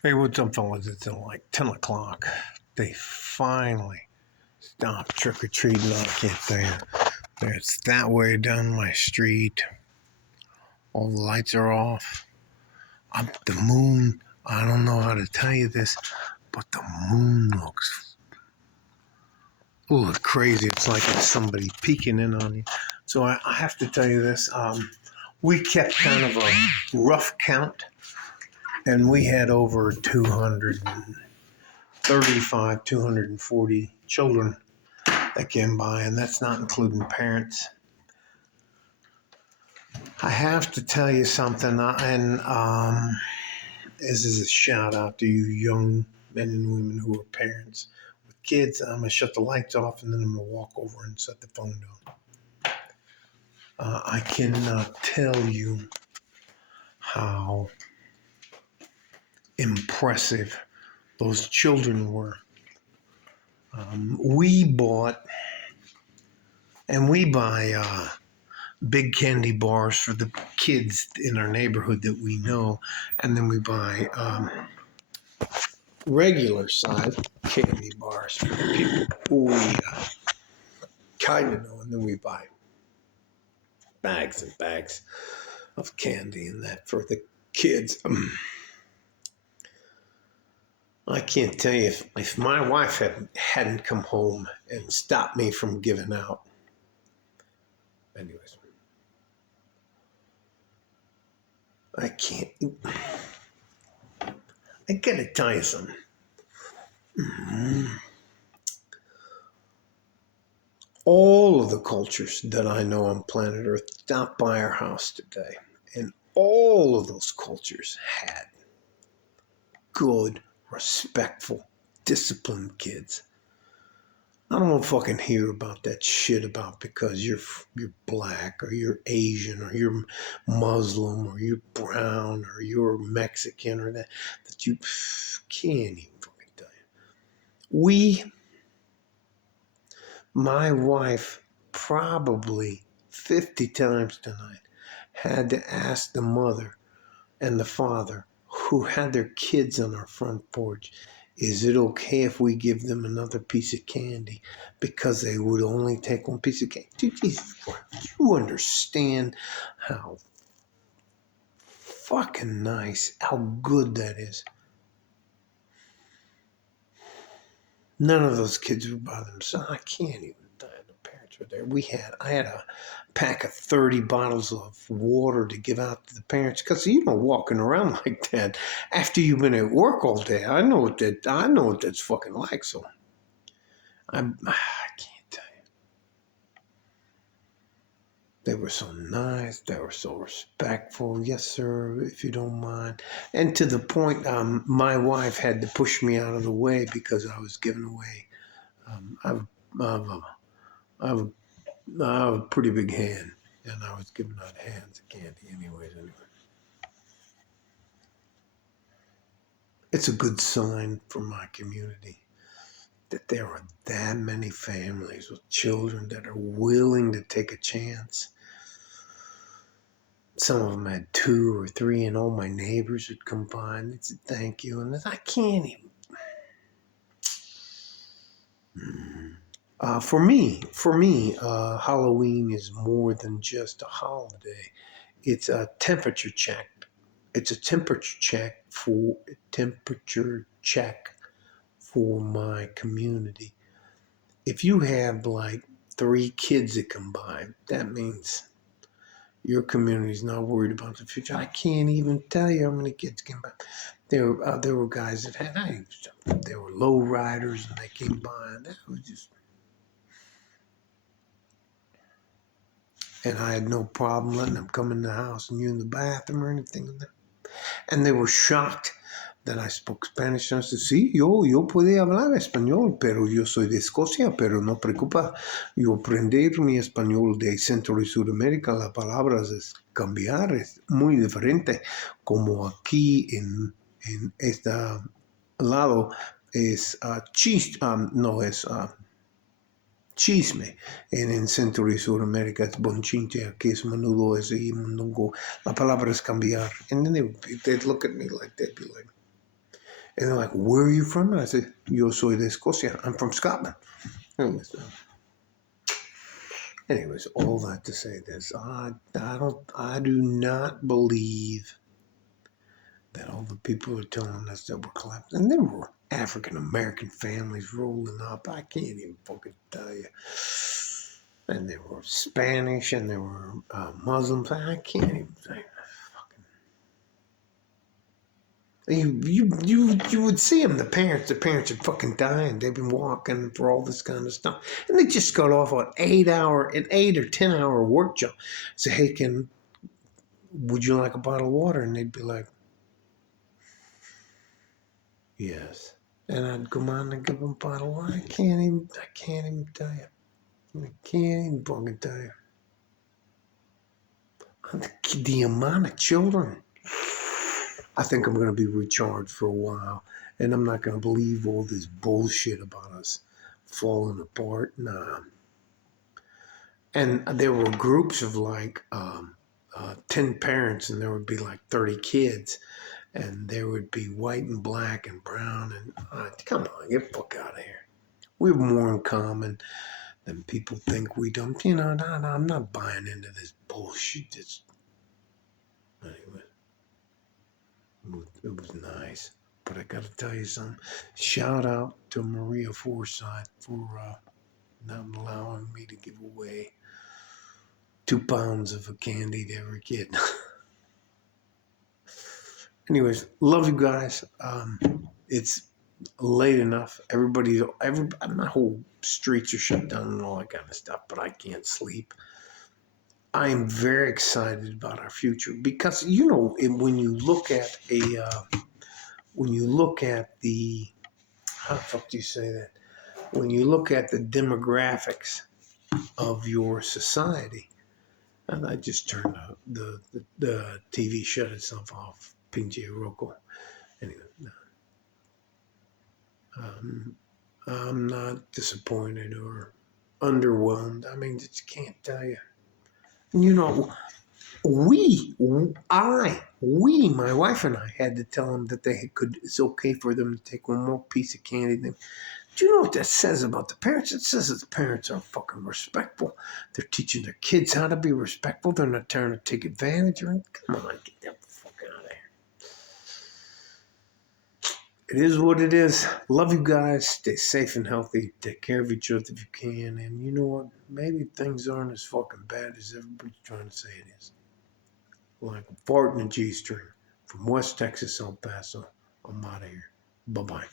Hey, what's up, fellas? It's like 10 o'clock. They finally stopped trick or treating. I can't tell you. It's that way down my street. All the lights are off. The moon, I don't know how to tell you this, but the moon looks a little crazy. It's like it's somebody peeking in on you. So I have to tell you this. We kept kind of a rough count, and we had over 235, 240 children that came by, and that's not including parents. I have to tell you something, and this is a shout out to you young men and women who are parents with kids. I'm gonna shut the lights off, and then I'm gonna walk over and set the phone down. I cannot tell you how impressive those children were. We bought and we buy big candy bars for the kids in our neighborhood that we know, and then we buy regular size candy bars for the people who we kind of know, and then we buy bags and bags of candy and that for the kids. I can't tell you if my wife hadn't come home and stopped me from giving out. Anyways, I can't. I gotta tell you something. All of the cultures that I know on planet Earth stopped by our house today, and all of those cultures had good, respectful, disciplined kids. I don't want to fucking hear about that shit about because you're black or you're Asian or you're Muslim or you're brown or you're Mexican or that you can't even fucking tell you. My wife probably 50 times tonight had to ask the mother and the father who had their kids on our front porch, is it okay if we give them another piece of candy? Because they would only take one piece of candy. Dude, you understand how fucking nice, how good that is. None of those kids were by themselves. I can't even tell you, the parents were there. I had a pack of 30 bottles of water to give out to the parents because walking around like that after you've been at work all day. I know what that's fucking like. So I can't tell you. They were so nice. They were so respectful. Yes, sir, if you don't mind. And to the point, my wife had to push me out of the way because I was giving away. I've, I've, I've, I have a pretty big hand, and I was giving out hands of candy anyway. It's a good sign for my community that there are that many families with children that are willing to take a chance. Some of them had 2 or 3, and all my neighbors would come by and they'd say thank you, and I can't even. For me, Halloween is more than just a holiday. It's a temperature check. It's a temperature check for my community. If you have like 3 kids that come by, that means your community's not worried about the future. I can't even tell you how many kids came by. There were guys that there were low riders and they came by, and that was just. And I had no problem letting them come in the house and use the bathroom or anything. And they were shocked that I spoke Spanish. And I said, sí, yo podía hablar español, pero yo soy de Escocia, pero no preocupa. Yo aprender mi español de Centro y Sudamérica, las palabras es cambiar, es muy diferente. Como aquí en este lado es no es chisme. En Centro y Sudamérica es bonchinche, aquí es menudo, es y mondongo. La palabra es cambiar. And then they'd look at me like, they'd be like, And they're like, where are you from? And I said, yo soy de Escocia. I'm from Scotland. Anyways, all that to say this, I do not believe that all the people are telling us that we're collapsing. And there were African American families rolling up. I can't even fucking tell you. And there were Spanish, and there were Muslims. I can't even say. You would see them. The parents are fucking dying. They've been walking for all this kind of stuff, and they just got off an 8 or 10 hour work job. Say, hey, would you like a bottle of water? And they'd be like, yes. And I'd come on and give them a bottle of water. I can't even tell you. I can't even fucking tell you. The amount of children. I think I'm going to be recharged for a while, and I'm not going to believe all this bullshit about us falling apart. Nah. And there were groups of like 10 parents, and there would be like 30 kids, and there would be white and black and brown. And come on, get the fuck out of here. We have more in common than people think we don't. You know, I'm not buying into this bullshit. Anyway. It was nice. But I got to tell you something. Shout out to Maria Forsyth for not allowing me to give away 2 pounds of a candy to every kid. Anyways, love you guys. It's late enough. My whole streets are shut down and all that kind of stuff, but I can't sleep. I am very excited about our future because, when you look at how the fuck do you say that? When you look at the demographics of your society, and I just turned the TV shut itself off, Pinche Rocco. Anyway, I'm not disappointed or underwhelmed. I mean, just can't tell you. My wife and I had to tell them that it's okay for them to take one more piece of candy. Do you know what that says about the parents? It says that the parents are fucking respectful. They're teaching their kids how to be respectful. They're not trying to take advantage of them. Come on, get that fuck out of there. It is what it is. Love you guys. Stay safe and healthy. Take care of each other if you can. And you know what? Maybe things aren't as fucking bad as everybody's trying to say it is. Like a fart in a G-string. From West Texas, El Paso. I'm out of here. Bye-bye.